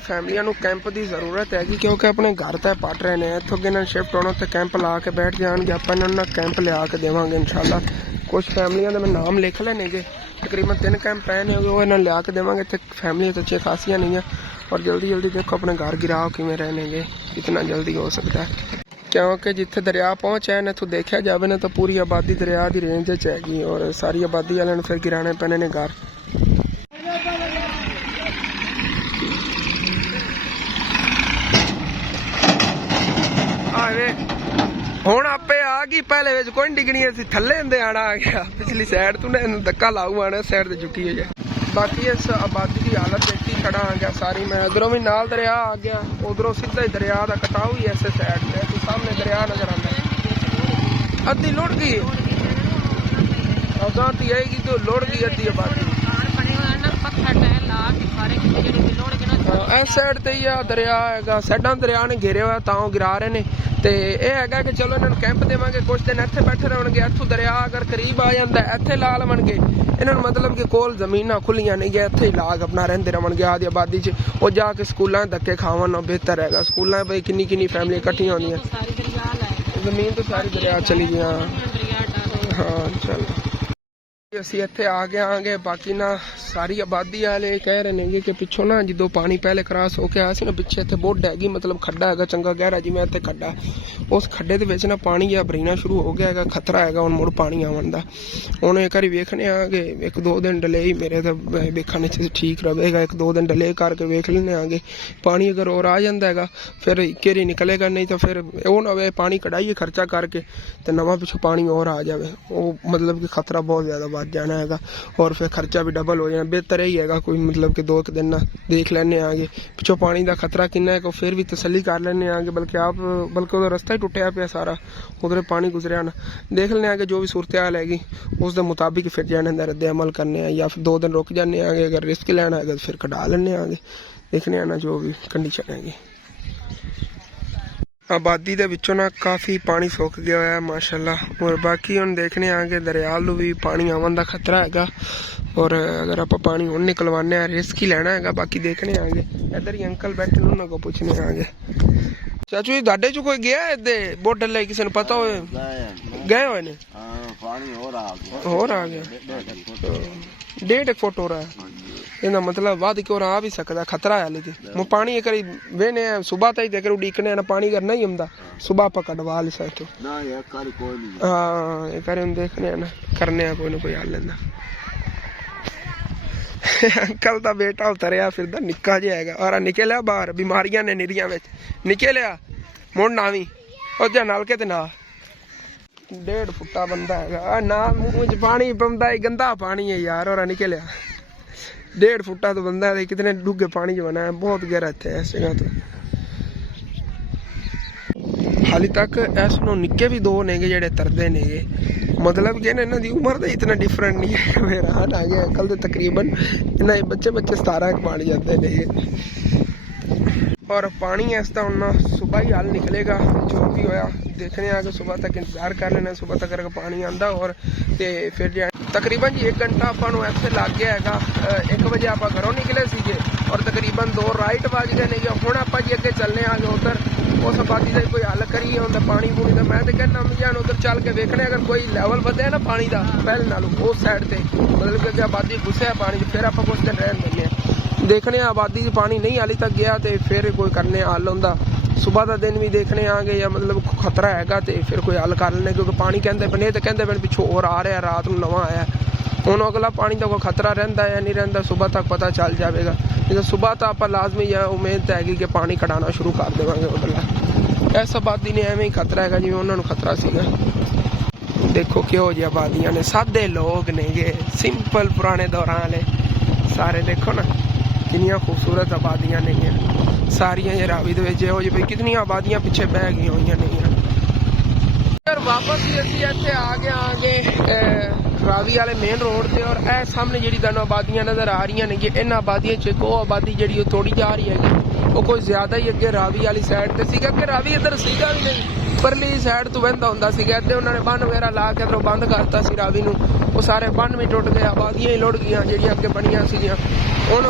ਫੈਮਲੀਆਂ ਨੂੰ ਕੈਂਪ ਦੀ ਜ਼ਰੂਰਤ ਹੈਗੀ ਕਿਉਂਕਿ ਆਪਣੇ ਘਰ ਤਾਂ ਪੱਟ ਰਹੇ ਨੇ। ਇੱਥੋਂ ਅੱਗੇ ਨਾਲ ਸ਼ਿਫਟ ਹੋਣਾ ਤੇ ਕੈਂਪ ਲਾ ਕੇ ਬੈਠ ਜਾਣਗੇ। ਆਪਾਂ ਇਹਨਾਂ ਨੂੰ ਕੈਂਪ ਲਿਆ ਕੇ ਦੇਵਾਂਗੇ ਇਨਸ਼ਾਅੱਲਾ। ਕੁਛ ਫੈਮਲੀਆਂ ਦੇ ਮੈਂ ਨਾਮ ਲਿਖ ਲੈਣੇ ਗੇ, ਤਕਰੀਬਨ 3 ਕੈਂਪ ਪਏ ਨੇ, ਉਹ ਇਹਨਾਂ ਨੂੰ ਲਿਆ ਕੇ ਦੇਵਾਂਗੇ। ਇੱਥੇ ਫੈਮਲੀਆਂ ਤਾਂ ਅੱਛੇ ਖਾਸੀਆਂ ਨਹੀਂ ਆ। ਔਰ ਜਲਦੀ ਜਲਦੀ ਦੇਖੋ ਆਪਣੇ ਘਰ ਗਿਰਾਓ ਕਿਵੇਂ ਰਹਿਣਗੇ, ਜਿਤਨਾ ਜਲਦੀ ਹੋ ਸਕਦਾ ਹੈ ਕਿਉਂਕਿ ਜਿੱਥੇ ਦਰਿਆ ਪਹੁੰਚਿਆ ਨਾ ਇੱਥੋਂ ਦੇਖਿਆ ਜਾਵੇ ਨਾ ਤਾਂ ਪੂਰੀ ਆਬਾਦੀ ਦਰਿਆ ਦੀ ਰੇਂਜ 'ਚ ਹੈਗੀ। ਔਰ ਸਾਰੀ ਆਬਾਦੀ ਵਾਲਿਆਂ ਨੂੰ ਫਿਰ ਗਿਰਾਣੇ ਪੈਣੇ ਨੇ ਘਰ। ਆਵੇ ਹੁਣ ਆਪੇ ਆ ਗਈ, ਪਹਿਲੇ ਵਿੱਚ ਕੋਈ ਡਿੱਗਣੀ ਸੀ, ਥੱਲੇ ਹੁੰਦੇ ਆਣਾ ਆ ਗਿਆ। ਪਿਛਲੀ ਸਾਈਡ ਤੋਂ ਨਾ ਇਹਨੂੰ ਧੱਕਾ ਲਾਊ ਆਣਾ ਸਾਈਡ ਤੇ ਝੁਕੀ ਹੋਈ ਹੈ। ਬਾਕੀ ਇਸ ਆਬਾਦੀ ਦੀ ਹਾਲਤ ਦੇਖੀ ਖੜਾ ਆ ਗਿਆ ਸਾਰੀ ਮੈਂ। ਇੱਧਰੋਂ ਵੀ ਨਾਲ ਦਰਿਆ ਆ ਗਿਆ, ਉਧਰੋਂ ਸਿੱਧਾ ਹੀ ਦਰਿਆ ਦਾ ਕਟਾਓ ਹੀ ਐਸੇ ਸਾਈਡ ਤੇ ਤੇ ਸਾਹਮਣੇ ਦਰਿਆ ਨਜ਼ਰ ਆਉਂਦਾ। ਅੱਧੀ ਲੁੜ ਗਈ, ਅਗਾਂ ਤੀ ਆਏਗੀ तो लुड़ गई अद्धी आबादी। ਇਸ ਸਾਈਡ ਤੇ ਹੀ ਆ ਦਰਿਆ ਹੈਗਾ, ਸਾਡਾ ਦਰਿਆ ਨੇ ਘੇਰਿਆ ਹੋਇਆ ਤਾਂ ਉਹ ਗਿਰਾ ਰਹੇ ਨੇ। ਤੇ ਇਹ ਹੈਗਾ ਕਿ ਚਲੋ ਇਹਨਾਂ ਨੂੰ ਕੈਂਪ ਦੇਵਾਂਗੇ, ਕੁਝ ਦਿਨ ਇੱਥੇ ਬੈਠੇ ਰਹਿਣਗੇ। ਇੱਥੋਂ ਦਰਿਆ ਅਗਰ ਕਰੀਬ ਆ ਜਾਂਦਾ ਇੱਥੇ ਲਾ ਲਵਣਗੇ ਇਹਨਾਂ ਨੂੰ, ਮਤਲਬ ਕਿ ਕੋਲ ਜ਼ਮੀਨਾਂ ਖੁੱਲੀਆਂ ਨਹੀਂ ਗਿਆ, ਇੱਥੇ ਹੀ ਲਾਗ ਆਪਣਾ ਰਹਿੰਦੇ ਰਹਿਣਗੇ ਆਦੀ ਆਬਾਦੀ 'ਚ। ਉਹ ਜਾ ਕੇ ਸਕੂਲਾਂ ਧੱਕੇ ਖਾਵਣ ਬਿਹਤਰ ਹੈਗਾ। ਸਕੂਲਾਂ ਪਈ ਕਿੰਨੀ ਕਿੰਨੀ ਫੈਮਲੀਆਂ ਇਕੱਠੀਆਂ ਹੁੰਦੀਆਂ, ਜ਼ਮੀਨ ਤੋਂ ਸਾਰੀ ਦਰਿਆ ਚਲੀ ਗਈਆਂ। ਹਾਂ ਚਲ ਅਸੀਂ ਇੱਥੇ ਆ ਗਏ ਆਂਗੇ। ਬਾਕੀ ਨਾ ਸਾਰੀ ਆਬਾਦੀ ਵਾਲੇ ਕਹਿ ਰਹੇ ਨੇ ਕਿ ਪਿੱਛੋਂ ਨਾ ਜਦੋਂ ਪਾਣੀ ਪਹਿਲੇ ਕ੍ਰਾਸ ਹੋ ਕੇ ਆਇਆ ਸੀ ਨਾ, ਪਿੱਛੇ ਇੱਥੇ ਬੋਡ ਹੈਗੀ, ਮਤਲਬ ਖੱਡਾ ਹੈਗਾ ਚੰਗਾ ਗਹਿਰਾ, ਜਿਵੇਂ ਇੱਥੇ ਖੱਡਾ, ਉਸ ਖੱਡੇ ਦੇ ਵਿੱਚ ਨਾ ਪਾਣੀ ਜਿਹਾ ਭਰੀਣਾ ਸ਼ੁਰੂ ਹੋ ਗਿਆ ਹੈਗਾ, ਖਤਰਾ ਹੈਗਾ ਹੁਣ ਮੁੜ ਪਾਣੀ ਆਉਣ ਦਾ। ਹੁਣ ਇੱਕ ਵਾਰੀ ਵੇਖਣੇ ਆਂਗੇ, 1-2 ਦਿਨ ਡਿਲੇ ਹੀ ਮੇਰੇ ਤਾਂ ਵੇਖਣ 'ਚ ਠੀਕ ਰਹੇਗਾ। 1-2 ਦਿਨ ਡਿਲੇ ਕਰਕੇ ਵੇਖ ਲੈਣੇ ਆਂਗੇ। ਪਾਣੀ ਅਗਰ ਹੋਰ ਆ ਜਾਂਦਾ ਹੈਗਾ ਫਿਰ ਇੱਕੇ ਹੀ ਨਿਕਲੇਗਾ, ਨਹੀਂ ਤਾਂ ਫਿਰ ਉਹ ਨਾ ਹੋਵੇ ਪਾਣੀ ਕਢਾਈਏ ਖਰਚਾ ਕਰਕੇ ਤੇ ਨਵਾਂ ਪਿੱਛੋਂ ਪਾਣੀ ਹੋਰ ਆ ਜਾਵੇ, ਉਹ ਮਤਲਬ ਕਿ ਖਤਰਾ ਬਹੁਤ ਜ਼ਿਆਦਾ ਵੱਧ ਜਾਣਾ ਹੈਗਾ ਔਰ ਫਿਰ ਖਰਚਾ ਵੀ ਡਬਲ ਹੋ ਜਾਣਾ। ਬਿਹਤਰ ਹੀ ਹੈਗਾ ਕੋਈ ਮਤਲਬ ਕਿ 2 ਦਿਨ ਨਾ ਦੇਖ ਲੈਣੇ ਆਂਗੇ ਪਿੱਛੋਂ ਪਾਣੀ ਦਾ ਖਤਰਾ ਕਿੰਨਾ ਹੈ, ਫਿਰ ਵੀ ਤਸੱਲੀ ਕਰ ਲੈਣੇ ਆਂਗੇ। ਬਲਕਿ ਉਹਦਾ ਰਸਤਾ ਹੀ ਟੁੱਟਿਆ ਪਿਆ ਸਾਰਾ, ਉਧਰ ਪਾਣੀ ਗੁਜ਼ਰਿਆ ਨਾ। ਦੇਖ ਲੈਣੇ ਆਂਗੇ ਜੋ ਵੀ ਸੂਰਤ ਹਾਲ ਹੈਗੀ ਉਸ ਦੇ ਮੁਤਾਬਿਕ ਫਿਰ ਜਾਣੇ ਦਾ ਰੱਦੇ ਅਮਲ ਕਰਨੇ ਆ, ਜਾਂ ਫਿਰ 2 ਦਿਨ ਰੁਕ ਜਾਂਦੇ ਆਂਗੇ। ਅਗਰ ਰਿਸਕ ਲੈਣਾ ਹੈਗਾ ਫਿਰ ਕਢਾ ਲੈਣੇ ਆਂਗੇ। ਦੇਖਣੇ ਆ ਨਾ ਜੋ ਵੀ ਕੰਡੀਸ਼ਨ ਹੈਗੀ। ਆਬਾਦੀ ਦੇ ਵਿੱਚੋਂ ਨਾ ਕਾਫੀ ਪਾਣੀ ਸੁੱਕ ਗਿਆ ਹੋਇਆ ਮਾਸ਼ਾਅੱਲਾ। ਔਰ ਬਾਕੀ ਹੁਣ ਦੇਖਣੇ ਆਂਗੇ ਦਰਿਆ ਨੂੰ ਵੀ ਪਾਣੀ ਆਉਣ ਦਾ ਖਤਰਾ ਹੈਗਾ, ਔਰ ਅਗਰ ਆਪਾਂ ਪਾਣੀ ਹੁਣ ਨਿਕਲਵਾਨੇ ਆ ਰਿਸਕ ਹੀ ਲੈਣਾ ਹੈਗਾ। ਬਾਕੀ ਦੇਖਣੇ ਆਂਗੇ। ਇੱਧਰ ਹੀ ਅੰਕਲ ਬੈਠੇ ਨੇ, ਉਹਨਾਂ ਕੋਲ ਪੁੱਛਣੇ ਆਂਗੇ। ਚਾਚੂ ਜੀ ਤੁਹਾਡੇ ਚ ਕੋਈ ਗਿਆ ਇੱਦੇ ਬੋਟਲ ਲਈ, ਕਿਸੇ ਨੂੰ ਪਤਾ ਹੋਏ? ਗਏ ਹੋਏ ਨੇ? ਹੋਰ ਆ ਗਿਆ 1.5 ਫੁੱਟ ਹੋ ਰਿਹਾ। ਇਹਦਾ ਮਤਲਬ ਵੱਧ ਕੇ ਆ ਵੀ ਸਕਦਾ, ਖਤਰਾ ਹੈ। ਲੇਕਿਨ ਪਾਣੀ ਇੱਕ ਵਾਰੀ ਵੇਨੇ ਸੁਬਹ ਤਾਈ ਤੇ ਉਡੀਕਨੇ ਨਾ, ਪਾਣੀ ਅਗਰ ਨਹੀਂ ਹੁੰਦਾ ਸੁਬਹ ਆਪਾਂ ਕਢਵਾ ਲਈ ਸਾਈਟੋਂ। ਹਾਂ ਇੱਕ ਵਾਰੀ ਹੁਣ ਦੇਖਨੇ ਆ ਨਾ, ਕਰਨੇ ਆ ਕੋਈ ਨਾ ਕੋਈ ਹੱਲ ਲੈਂਦਾ। ਅੰਕਲ ਦਾ ਬੇਟਾ ਉਤਰਿਆ ਫਿਰਦਾ ਨਿੱਕਾ ਜਿਹਾ ਹੈਗਾ, ਔਰ ਨਿਕਲਿਆ ਬਾਹਰ, ਬਿਮਾਰੀਆਂ ਨੇ ਨਿਰੀਆਂ ਵਿੱਚ ਨਿਕਲਿਆ। ਮੁੜ ਨਾ ਵੀ ਉਹ ਜਾਂ ਨਲਕੇ ਤੇ ਨਾ 1.5 ਫੁੱਟਾ ਬੰਦਾ ਹੈਗਾ ਨਾ, ਮੂੰਹ ਚ ਪਾਣੀ ਪਾਉਂਦਾ ਹੈ, ਗੰਦਾ ਪਾਣੀ ਹੈ ਯਾਰ। ਔਰ ਨਿਕਲਿਆ 1.5 ਫੁੱਟਾ ਤੋਂ ਬੰਦਾ ਹੈ, ਕਿਤਨੇ ਡੂੰਘੇ ਪਾਣੀ ਚ ਬਣਾ ਹੈ, ਬਹੁਤ ਗਹਿਰਾ ਇੱਥੇ ਇਸ ਜਗ੍ਹਾ ਤੋਂ। ਹਾਲੇ ਤੱਕ ਇਸ ਨੂੰ ਨਿੱਕੇ ਵੀ 2 ਨੇਗੇ ਜਿਹੜੇ ਤਰਦੇ ਨੇਗੇ, ਮਤਲਬ ਕਿ ਇਹਨਾਂ ਦੀ ਉਮਰ ਦਾ ਇਤਨਾ ਡਿਫਰੈਂਟ ਨਹੀਂ ਹੈ। ਮੇਰਾ ਹਾਲ ਆ ਗਿਆ ਅੰਕਲ ਦੇ ਤਕਰੀਬਨ ਇਹਨਾਂ ਦੇ ਬੱਚੇ 17 ਪਾਣੀ ਜਾਂਦੇ ਨੇਗੇ। ਔਰ ਪਾਣੀ ਇਸ ਦਾ ਹੁਣ ਸੁਬਹ ਹੀ ਹੱਲ ਨਿਕਲੇਗਾ, ਜੋ ਵੀ ਹੋਇਆ ਦੇਖਣੇ ਆ ਕਿ ਸੁਬਹ ਤੱਕ ਇੰਤਜ਼ਾਰ ਕਰ ਲੈਣਾ। ਸੁਬਹ ਤੱਕ ਕਰਕੇ ਪਾਣੀ ਆਂਦਾ ਔਰ ਤੇ ਫਿਰ ਤਕਰੀਬਨ ਜੀ 1 ਘੰਟਾ ਆਪਾਂ ਨੂੰ ਇੱਥੇ ਲੱਗ ਗਿਆ ਹੈਗਾ। 1 ਵਜੇ ਆਪਾਂ ਘਰੋਂ ਨਿਕਲੇ ਸੀਗੇ ਔਰ ਤਕਰੀਬਨ 2 ਰਾਈਟ ਵੱਜ ਗਏ ਨੇਗੇ। ਹੁਣ ਆਪਾਂ ਜੀ ਅੱਗੇ ਚੱਲਣੇ ਆ ਉਧਰ ਉਸ ਆਬਾਦੀ ਦਾ ਕੋਈ ਹੱਲ ਕਰੀਏ ਹੁੰਦਾ ਪਾਣੀ ਪੂਣੀ ਦਾ। ਮੈਂ ਤੇ ਕਹਿੰਦਾ ਜਾਨ ਉਧਰ ਚੱਲ ਕੇ ਵੇਖਣੇ ਅਗਰ ਕੋਈ ਲੈਵਲ ਵਧਿਆ ਨਾ ਪਾਣੀ ਦਾ ਪਹਿਲੇ ਨਾਲੋਂ ਉਸ ਸਾਈਡ ਤੇ, ਮਤਲਬ ਕਿ ਆਬਾਦੀ ਗੁੱਸਿਆ ਪਾਣੀ 'ਚ, ਫਿਰ ਆਪਾਂ ਕੁਝ ਦਿਨ ਰਹਿਣ ਦਿੰਦੇ ਹਾਂ। ਦੇਖਣੇ ਆ ਆਬਾਦੀ 'ਚ ਪਾਣੀ ਨਹੀਂ ਹਾਲੇ ਤੱਕ ਗਿਆ ਤੇ ਫਿਰ ਕੋਈ ਕਰਨੇ ਹੱਲ ਹੁੰਦਾ। ਸੁਬਹ ਦਾ ਦਿਨ ਵੀ ਦੇਖਣੇ ਆਂਗੇ ਜਾਂ ਮਤਲਬ ਖਤਰਾ ਹੈਗਾ ਤੇ ਫਿਰ ਕੋਈ ਹੱਲ ਕਰ ਲੈਣੇ, ਕਿਉਂਕਿ ਪਾਣੀ ਕਹਿੰਦੇ ਬਨੇ ਤੇ ਕਹਿੰਦੇ ਬਨ ਪਿੱਛੋਂ ਹੋਰ ਆ ਰਿਹਾ, ਰਾਤ ਨੂੰ ਨਵਾਂ ਆਇਆ। ਹੁਣ ਅਗਲਾ ਪਾਣੀ ਦਾ ਕੋਈ ਖਤਰਾ ਰਹਿੰਦਾ ਜਾਂ ਨਹੀਂ ਰਹਿੰਦਾ ਸੁਬਹ ਤੱਕ ਪਤਾ ਚੱਲ ਜਾਵੇਗਾ। ਜਦੋਂ ਸੁਬਹ ਤਾਂ ਆਪਾਂ ਲਾਜ਼ਮੀ ਜਾਂ ਉਮੀਦ ਹੈਗੀ ਕਿ ਪਾਣੀ ਕਢਾਉਣਾ ਸ਼ੁਰੂ ਕਰ ਦੇਵਾਂਗੇ ਉਧਰਲਾ। ਇਸ ਆਬਾਦੀ ਨੇ ਐਵੇਂ ਹੀ ਖਤਰਾ ਹੈਗਾ ਜਿਵੇਂ ਉਹਨਾਂ ਨੂੰ ਖਤਰਾ ਸੀਗਾ। ਦੇਖੋ ਕਿਹੋ ਜਿਹੀ ਆਬਾਦੀਆਂ ਨੇ, ਸਾਦੇ ਲੋਕ ਨੇਗੇ, ਸਿੰਪਲ ਪੁਰਾਣੇ ਦੌਰਾਂ ਵਾਲੇ ਸਾਰੇ। ਦੇਖੋ ਨਾ ਕਿੰਨੀਆਂ ਖੂਬਸੂਰਤ ਆਬਾਦੀਆਂ ਨੇਗੀਆਂ ਸਾਰੀਆਂ। ਇਹ ਰਾਵੀ ਦੇ ਵਿੱਚ ਇਹੋ ਜਿਹੀ ਕਿਤਨੀਆਂ ਆਬਾਦੀਆਂ ਪਿੱਛੇ ਬਹਿ ਗਈਆਂ ਹੋਈਆਂ ਨੇਗੀਆਂ। ਫਿਰ ਵਾਪਸ ਵੀ ਅਸੀਂ ਇੱਥੇ ਆ ਗਏ ਰਾਵੀ ਵਾਲੇ ਮੇਨ ਰੋਡ ਤੇ, ਔਰ ਇਹ ਸਾਹਮਣੇ ਜਿਹੜੀ ਤੁਹਾਨੂੰ ਆਬਾਦੀਆਂ ਨਜ਼ਰ ਆ ਰਹੀਆਂ ਨੇ, ਇਹਨਾਂ ਆਬਾਦੀਆਂ 'ਚ ਇੱਕ ਉਹ ਆਬਾਦੀ ਜਿਹੜੀ ਉਹ ਤੋੜੀ ਜਾ ਰਹੀ ਹੈਗੀ, ਉਹ ਕੋਈ ਜ਼ਿਆਦਾ ਹੀ ਅੱਗੇ ਰਾਵੀ ਵਾਲੀ ਸਾਈਡ ਤੇ ਸੀਗਾ ਕਿ ਰਾਵੀ ਇੱਧਰ ਸੀਗਾ ਵੀ ਨਹੀਂ, ਪਰਲੀ ਸਾਈਡ ਤੋਂ ਵਹਿੰਦਾ ਹੁੰਦਾ ਸੀਗਾ। ਇੱਥੇ ਉਹਨਾਂ ਨੇ ਬੰਨ ਵਗੈਰਾ ਲਾ ਕੇ ਇੱਧਰੋਂ ਬੰਦ ਕਰਤਾ ਸੀ ਰਾਵੀ ਨੂੰ, ਉਹ ਸਾਰੇ ਬੰਨ ਵੀ ਟੁੱਟ ਗਏ, ਆਬਾਦੀਆਂ ਹੀ ਲੁੱਟ ਗਈਆਂ ਜਿਹੜੀਆਂ ਅੱਗੇ ਬਣੀਆਂ ਸੀਗੀਆਂ। ਹੁਣ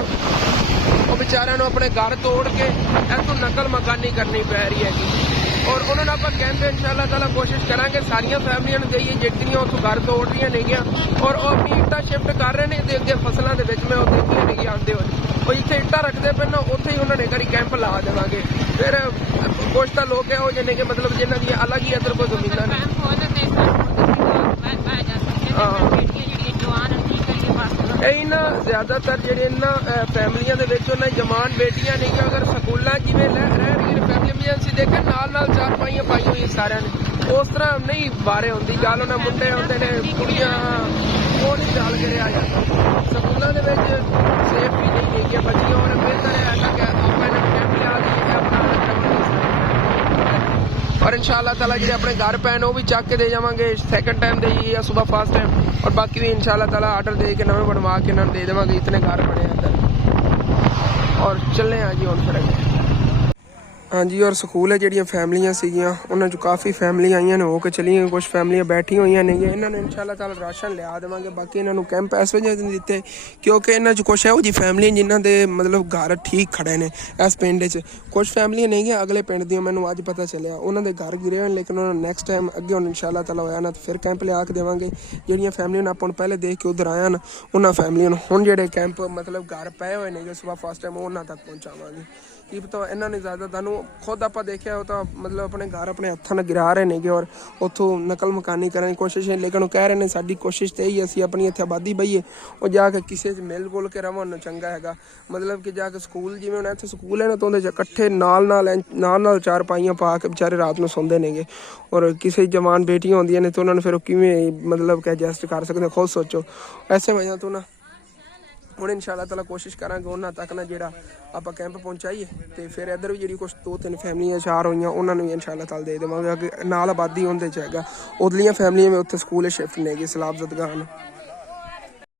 ਉਹ ਵਿਚਾਰਿਆਂ ਨੂੰ ਆਪਣੇ ਘਰ ਤੋੜ ਕੇ ਇੱਥੋਂ ਨਕਲ ਮਕਾਨੀ ਕਰਨੀ ਪੈ ਰਹੀ ਹੈਗੀ। ਔਰ ਉਹਨਾਂ ਨੂੰ ਆਪਾਂ ਕਹਿੰਦੇ ਇਨਸ਼ਾਅੱਲਾ ਤਾਲਾ ਕੋਸ਼ਿਸ਼ ਕਰਾਂਗੇ ਸਾਰੀਆਂ ਫੈਮਲੀਆਂ ਨੂੰ ਦੇਈਏ ਜਿਹੜੀਆਂ ਉੱਥੋਂ ਘਰ ਤੋੜ ਰਹੀਆਂ ਨੇਗੀਆਂ ਔਰ ਉਹ ਆਪਣੀ ਇੱਟਾਂ ਸ਼ਿਫਟ ਕਰ ਰਹੇ ਨੇ। ਤੇ ਅੱਗੇ ਫਸਲਾਂ ਦੇ ਵਿੱਚ ਮੈਂ ਉਹ ਦੇਖੀਆਂ ਨੇਗੀਆਂ ਆਉਂਦੇ ਹੋਏ, ਉਹ ਜਿੱਥੇ ਇੱਟਾਂ ਰੱਖਦੇ ਪਏ ਨਾ ਉੱਥੇ ਹੀ ਉਹਨਾਂ ਨੇ ਕਰੀ ਕੈਂਪ ਲਾ ਦੇਵਾਂਗੇ। ਫਿਰ ਕੁਛ ਤਾਂ ਲੋਕ ਇਹੋ ਜਿਹੇ ਨੇ ਕਿ ਮਤਲਬ ਜਿਨ੍ਹਾਂ ਦੀਆਂ ਅਲੱਗ ਹੀ ਇੱਧਰ ਕੋਈ ਜ਼ਮੀਨਾਂ ਨੇ। ਇਹਨਾਂ ਜ਼ਿਆਦਾਤਰ ਜਿਹੜੇ ਇਹਨਾਂ ਫੈਮਲੀਆਂ ਦੇ ਵਿੱਚ ਉਹਨਾਂ ਜਵਾਨ ਬੇਟੀਆਂ ਨੇ, ਅਗਰ ਸਕੂਲਾਂ ਜਿਵੇਂ ਰਹਿ ਰਹੀਆਂ ਨੇ ਫੈਮਲੀ ਐਮਰਜੈਂਸੀ ਦੇਖੇ ਨਾਲ 4 ਪਾਈਆਂ ਪਾਈ ਹੋਈਆਂ ਸਾਰਿਆਂ ਨੇ, ਉਸ ਤਰ੍ਹਾਂ ਨਹੀਂ ਬਾਰੇ ਹੁੰਦੀ ਗੱਲ। ਉਹਨਾਂ ਮੁੰਡੇ ਹੁੰਦੇ ਨੇ, ਕੁੜੀਆਂ, ਉਹ ਨਹੀਂ ਚੱਲ ਕੇ ਰਿਹਾ ਜਾਂਦਾ। ਸਕੂਲਾਂ ਦੇ ਵਿੱਚ ਸੇਫ ਵੀ ਨਹੀਂ ਹੈਗੀਆਂ ਬੱਚੀਆਂ। ਔਰ ਬਿਹਤਰ ਹੈ ਕਿ ਆਪਾਂ ਇਹਨਾਂ ਨੂੰ ਕੈਂਪ ਲਿਆ ਦੀ ਆਪਣਾ ਔਰ ਇਨਸ਼ਾਅੱਲਾ ਤਾਲਾ ਜਿਹੜੇ ਆਪਣੇ ਘਰ ਪੈਣ ਉਹ ਵੀ ਚੱਕ ਕੇ ਦੇ ਜਾਵਾਂਗੇ ਸੈਕਿੰਡ ਟਾਈਮ ਦੇ ਜਾਂ ਸੁਬਹ ਫਸਟ ਟਾਈਮ। ਔਰ ਬਾਕੀ ਵੀ ਇਨਸ਼ਾਅੱਲਾ ਤਾਲਾ ਆਰਡਰ ਦੇ ਕੇ ਨਵੇਂ ਬਣਵਾ ਕੇ ਇਹਨਾਂ ਨੂੰ ਦੇ ਦੇਵਾਂਗੇ। ਇਤਨੇ ਘਰ ਬਣੇ ਅੰਦਰ। ਔਰ ਚੱਲੇ ਆ ਜੀ ਹੁਣ ਫਿਰ ਅੱਗੇ। ਹਾਂਜੀ ਔਰ ਸਕੂਲ ਹੈ ਜਿਹੜੀਆਂ ਫੈਮਲੀਆਂ ਸੀਗੀਆਂ ਉਹਨਾਂ 'ਚੋਂ ਕਾਫੀ ਫੈਮਲੀਆਂ ਆਈਆਂ ਨੇ ਹੋ ਕੇ ਚਲੀਆਂ, ਕੁਛ ਫੈਮਲੀਆਂ ਬੈਠੀਆਂ ਹੋਈਆਂ ਨੇਗੀਆਂ। ਇਹਨਾਂ ਨੂੰ ਇਨਸ਼ਾਅੱਲਾ ਤਾਲਾ ਰਾਸ਼ਨ ਲਿਆ ਦੇਵਾਂਗੇ। ਬਾਕੀ ਇਹਨਾਂ ਨੂੰ ਕੈਂਪ ਇਸ ਵਜ੍ਹਾ ਨਹੀਂ ਦਿੱਤੇ ਕਿਉਂਕਿ ਇਹਨਾਂ 'ਚ ਕੁਛ ਇਹੋ ਜਿਹੀ ਫੈਮਲੀਆਂ ਜਿਨ੍ਹਾਂ ਦੇ ਮਤਲਬ ਘਰ ਠੀਕ ਖੜੇ ਨੇ ਇਸ ਪਿੰਡ 'ਚ। ਕੁਛ ਫੈਮਲੀਆਂ ਨੇਗੀਆਂ ਅਗਲੇ ਪਿੰਡ ਦੀਆਂ, ਮੈਨੂੰ ਅੱਜ ਪਤਾ ਚੱਲਿਆ ਉਹਨਾਂ ਦੇ ਘਰ ਗਿਰੇ ਹੋਏ, ਲੇਕਿਨ ਉਹਨਾਂ ਨੂੰ ਨੈਕਸਟ ਟਾਈਮ ਅੱਗੇ ਹੁਣ ਇਨਸ਼ਾਅੱਲਾ ਤਾਲਾ ਹੋਇਆ ਨਾ ਫਿਰ ਕੈਂਪ ਲਿਆ ਕੇ ਦੇਵਾਂਗੇ। ਜਿਹੜੀਆਂ ਫੈਮਲੀਆਂ ਨੂੰ ਆਪਾਂ ਨੂੰ ਪਹਿਲੇ ਦੇਖ ਕੇ ਉੱਧਰ ਆਇਆ ਨਾ ਉਹਨਾਂ ਫੈਮਲੀਆਂ ਨੂੰ ਹੁਣ ਜਿਹੜੇ ਕੈਂਪ ਮਤਲਬ ਘਰ ਪਏ ਹੋਏ ਨੇਗੇ ਸੁਬਾਹ ਫਸਟ ਟਾਈਮ ਉਹਨਾਂ ਤੱਕ ਪਹੁੰਚਾਵਾਂਗੇ। ਕੀ ਪਤਾ ਇਹਨਾਂ ਨੇ ਜ਼ਿਆਦਾ ਤੁਹਾਨੂੰ ਖੁਦ ਆਪਾਂ ਦੇਖਿਆ ਉਹ ਤਾਂ ਮਤਲਬ ਆਪਣੇ ਘਰ ਆਪਣੇ ਹੱਥਾਂ ਨਾਲ ਗਿਰਾ ਰਹੇ ਨੇਗੇ ਔਰ ਉੱਥੋਂ ਨਕਲ ਮਕਾਨੀ ਕਰਨ ਦੀ ਕੋਸ਼ਿਸ਼ ਹੈ, ਲੇਕਿਨ ਉਹ ਕਹਿ ਰਹੇ ਨੇ ਸਾਡੀ ਕੋਸ਼ਿਸ਼ ਤਾਂ ਇਹੀ ਅਸੀਂ ਆਪਣੀ ਇੱਥੇ ਆਬਾਦੀ ਬਈਏ ਉਹ ਜਾ ਕੇ ਕਿਸੇ 'ਚ ਮਿਲ ਬੁਲ ਕੇ ਰਵਣ ਨੂੰ ਚੰਗਾ ਹੈਗਾ। ਮਤਲਬ ਕਿ ਜਾ ਕੇ ਸਕੂਲ ਜਿਵੇਂ ਹੁਣ ਇੱਥੇ ਸਕੂਲ ਹੈ ਨਾ ਤਾਂ ਉਹਦੇ 'ਚ ਇਕੱਠੇ ਨਾਲ ਚਾਰ ਪਾਈਆਂ ਪਾ ਕੇ ਵਿਚਾਰੇ ਰਾਤ ਨੂੰ ਸੌਂਦੇ ਨੇਗੇ ਔਰ ਕਿਸੇ ਜਵਾਨ ਬੇਟੀਆਂ ਹੁੰਦੀਆਂ ਨੇ ਤਾਂ ਉਹਨਾਂ ਨੂੰ ਫਿਰ ਉਹ ਕਿਵੇਂ ਮਤਲਬ ਕਿ ਐਡਜਸਟ ਕਰ ਸਕਦੇ ਖੁਦ ਸੋਚੋ। ਐਸੇ ਵਜ੍ਹਾ ਤੋਂ ਨਾ ਹੁਣ ਇਨਸ਼ਾਅੱਲਾ ਤਾਲਾ ਕੋਸ਼ਿਸ਼ ਕਰਾਂਗੇ ਉਹਨਾਂ ਤੱਕ ਨਾ ਜਿਹੜਾ ਆਪਾਂ ਕੈਂਪ ਪਹੁੰਚਾਈਏ ਤੇ ਫਿਰ ਇੱਧਰ ਵੀ ਜਿਹੜੀ ਕੁਛ 2-3 ਫੈਮਲੀਆਂ 4 ਹੋਈਆਂ ਉਹਨਾਂ ਨੂੰ ਵੀ ਇਨਸ਼ਾਅੱਲਾ ਤਾਲਾ ਦੇ ਦੇਵਾਂਗੇ। ਨਾਲ ਆਬਾਦੀ ਉਹਦੇ 'ਚ ਹੈਗਾ ਉਧਰਲੀਆਂ ਫੈਮਲੀਆਂ ਵੀ ਉੱਥੇ ਸਕੂਲ ਸ਼ਿਫਟ ਨੇਗੇ ਸਲਾਬ ਜ਼ਦਗਾਨ।